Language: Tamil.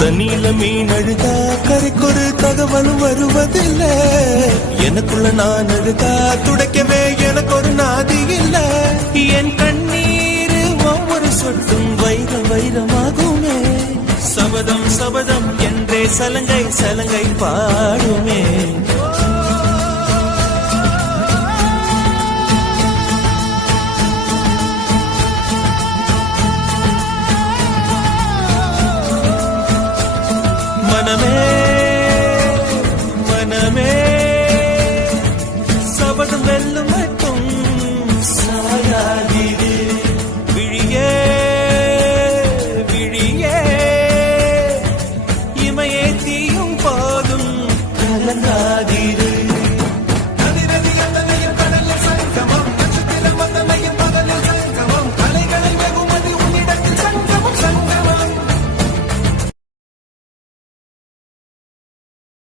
தண்ணியில மீன் அழுதா கரைக்கொரு தகவலும் வருவதில்ல. எனக்குள்ள நான் அழுதா துடைக்கவே எனக்கு ஒரு நாதி இல்ல. என் கண்ணீர் ஒவ்வொரு சொட்டும் வைர வைரமாகுமே. சபதம் சபதம் என்றே சலங்கை சலங்கை பாடுமே. மனமே